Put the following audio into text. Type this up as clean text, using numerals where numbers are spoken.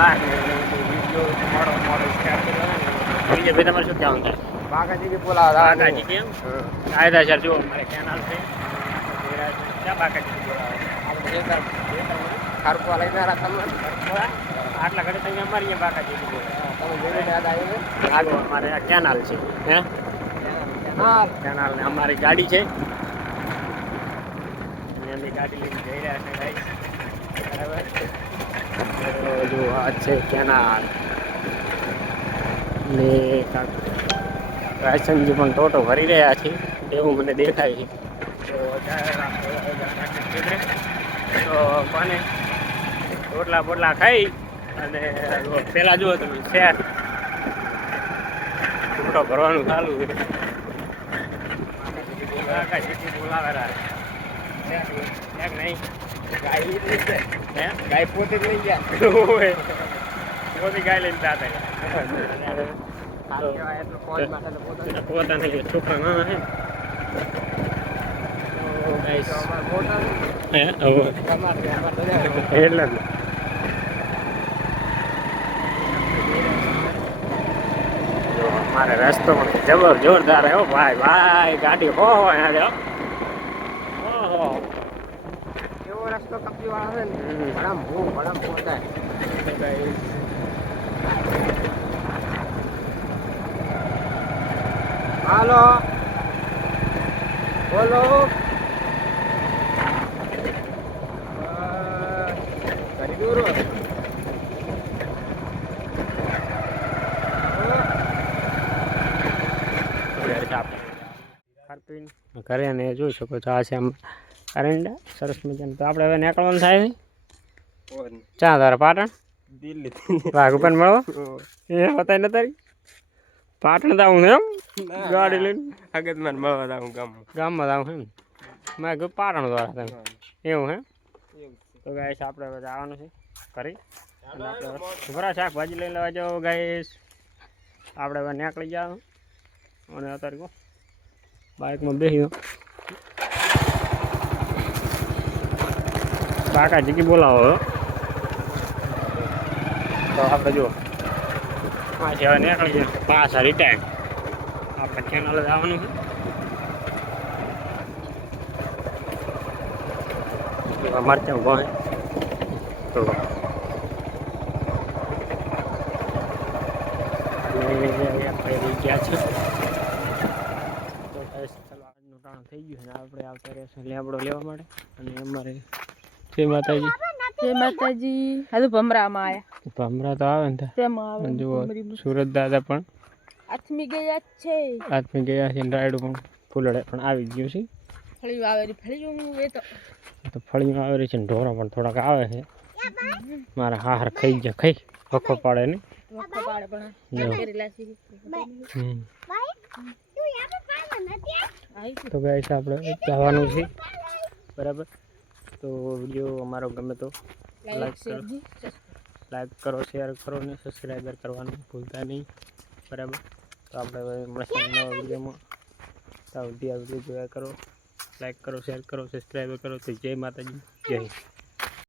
બોલા વિડીયો મોડો સ્ટાર્ટ કર્યો બીજે ભાઈ તમારે શું કહેવાનું થાય? બાકાજી બોલા બાકાજી કેમ કાયદા સર જો અમારે કેનાલ છે ક્યાં બાકાજી બોલાવે ખરપો લઈને તમે આટલા ઘડી તમે અમારી બાકાજી તમે જોઈને યાદ આવ્યું આગળ અમારે આ કેનાલ છે હે હા કેનાલ ને અમારી ગાડી છે એમની ગાડી લઈને જઈ રહ્યા છે ભાઈ બરાબર જો આ છે કેનાલ ને રાયસનજી પણ ટોટો ભરી રહ્યા છે એવું મને દેખાય છે તો કોને રોટલા બોટલા ખાઈ અને પેલા જુઓ તમે શહેર ટોટો ભરવાનું ચાલુ છે બોલાવેલા નહીં ગાય પોતે જ લઈ ગયા પોતે ગાય લઈને જાતા પોતાના છોકરા નાના છે એટલે જ મારે રસ્તો પણ જોરદાર હે ભાઈ ભાઈ ગાડી હો ઓહો એવો રસ્તો કપી વાળો છે ને ભડમ પોતાય હાલો બોલો કરી દૂર ઘરે ને જોઈ શકો છો આ છે આમ અરંડા સરસ મજાનું તો આપણે હવે નીકળવાનું થાય ને ચા તારા પાટણ દિલ્હી વાઘ પણ મળવા એ બતાય ને તારી પાટણ જાવું એમ ગાડી લઈને આગળ મને મળવા જાઉં ગામમાં જાવું એમ મેં કીધું પાટણ દ્વારા તમે એવું હે તો ગાઈસ આપણે હવે જવાનું છે કરી અને આપણે ભરા શાકભાજી લઈ લેવા જાઓ ગાઈસ આપણે હવે નીકળી જાવ અને અત્યારે કહો બાઇકમાં બેસી બાકાજી કી બોલાવો તો આપણે જુઓ પાછી હવે નીકળી જાય પાછા રિટાયર આપણે કેનાલ જવાનું છે મરચાં ઉભા તો ગયા છે થઈ ગયું ને આપણે આવતા રહેશું લેબડો લેવા માટે અને અમારે જય માતાજી હા તો ભમરામાં આયા ભમરા તો આવે ને જુઓ સુરત દાદા પણ આથમી ગયા છે ને રાયડું પણ ફૂલડે પણ આવી ગયું છે ફળિયું આવેલી ફળિયું એ તો ફળિયું આવેલી છે ને ઢોરો પણ થોડાક આવે છે મારા હાર ખાઈ ગયા ખાઈ વખો પાડે ને વખો પાડે પણ તો ગાઈસ આપણે જવાનું છે બરાબર તો વિડીયો અમારો ગમે તો લાઈક કરો શેર કરો ને સબસ્ક્રાઈબર કરવાનું ભૂલતા નહીં બરાબર તો આપણે હવે મળશે નવા વિડીયોમાં તો વિડીયો જોયા કરો લાઈક કરો શેર કરો સબસ્ક્રાઈબર કરો તો જય માતાજી જય